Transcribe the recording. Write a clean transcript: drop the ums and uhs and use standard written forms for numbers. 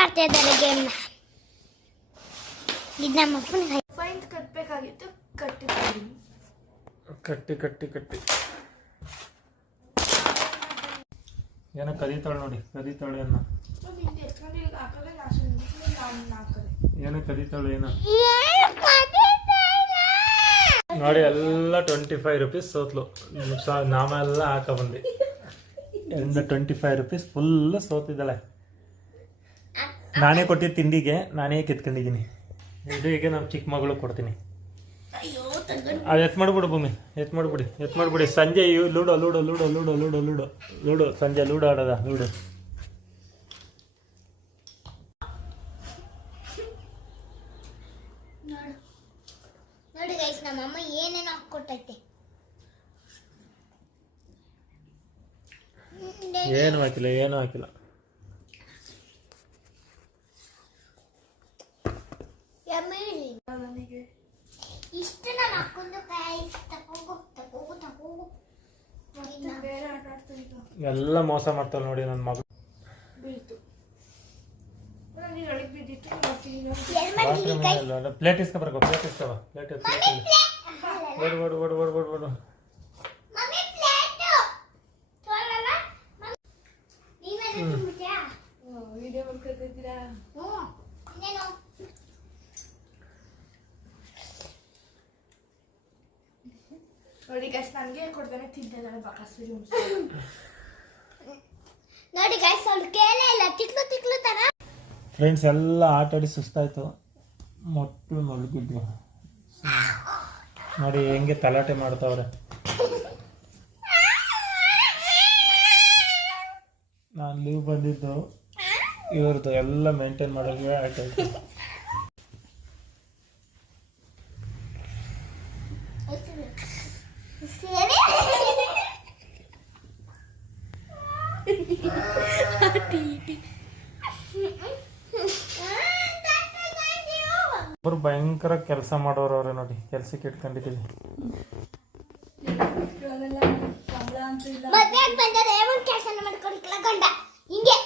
ಆಡ್ತಾ ಇದ್ದಾರೆ ಗೇಮ್ನ. ಇದು ನಮ್ಮ ಅಪ್ಪನಿಗೆ ಫೈನ್ ಕಟ್ಟಬೇಕಾಗಿತ್ತು, ಕಟ್ಟಿ ಕಟ್ಟಿ ಕಟ್ಟಿ ಕಟ್ಟಿ ಏನೋ ಕದೀತಾಳೆ ನೋಡಿ, ಕದೀತಾಳೆ ಅನ್ನ ಏನೋ ಕದೀತಾಳೆ ಏನೋ ನೋಡಿ. ಎಲ್ಲ 25 ರೂಪೀಸ್ ಸೋತ್ಲು. ನಾಮ ಎಲ್ಲ ಹಾಕ ಬಂದು 25 ರೂಪೀಸ್ ಫುಲ್ ಸೋತಿದ್ದಾಳೆ. ನಾನೇ ಕೊಟ್ಟಿದ್ದ ತಿಂಡಿಗೆ ನಾನೇ ಕಿತ್ಕೊಂಡಿದ್ದೀನಿ. ತಿಂಡಿಗೆ ನಮ್ಮ ಚಿಕ್ಕ ಮಗಳು ಕೊಡ್ತೀನಿ. ಅದು ಎತ್ ಮಾಡಿಬಿಡು ಭೂಮಿ, ಎತ್ ಮಾಡಿಬಿಡಿ. ಸಂಜೆ ludo ludo ludo ludo ludo ludo ludo ಸಂಜೆ ಲೂಡೋ ಆಡೋದ ಲೂಡೋ. ನೋಡಿ ಗೈಸ್, ನಮ್ಮಮ್ಮ ಏನೇನೋ ಹಾಕ್ಕೊಟ್ಟೈತೆ. ಏನು ಹಾಕಿಲ್ಲ. ಇಷ್ಟ ನಾನು ಹಾಕೊಂಡು ಗೈಸ್, ತಗೋಗು. ಎಲ್ಲ ಮೋಸ ಮಾಡ್ತಾಳೆ ನೋಡಿ ನನ್ನ ಮಗಳು. ಪ್ಲೇಟ್ ಇಸ್ಕೊಬರ್ಕೋ, ಪ್ಲೇಟ್ ಓಡು. ನೋಡಿ ಗೈಸ್, ನನಗೆ ಕೊಡ್ತಾನೆ ತಿಂತಿದ್ದಾಳೆ ಬಕಾಸುರಿ. ನೋಡಿ ಗೈಸ್, ಅವಳು ಕೇಳೇ ಇಲ್ಲ, ತಿಕ್ಲು ತರ. ಫ್ರೆಂಡ್ಸ್ ಎಲ್ಲ ಆಟ ಆಡಿ ಸುಸ್ತಾಯ್ತು, ಮಕ್ಕಳು ಮಲಗಿದ್ವು ನೋಡಿ ಹೆಂಗೆ ತಲಾಟೆ ಮಾಡ್ತಾವ್ರೆ. ನಾನು ಲೀವ್ ಬಂದಿದ್ದು ಇವ್ರದ್ದು ಎಲ್ಲ ಮೇಂಟೈನ್ ಮಾಡೋಕ್ಕೆ ಆಯ್ತಾಯ್ತು. ಒಬ್ಬರು ಭಯಂಕರ ಕೆಲಸ ಮಾಡೋರವ್ರೆ ನೋಡಿ, ಕೆಲ್ಸಕ್ಕೆ ಇಟ್ಕೊಂಡಿದ್ದೀವಿ. ಮದ್ವೆ ಆಗ್ತಂದ್ರೆ ಕೆಲಸ ಮಾಡ್ಕೊಡಿಕಲ್ಲ ಗಂಡ ಹಿಂಗೆ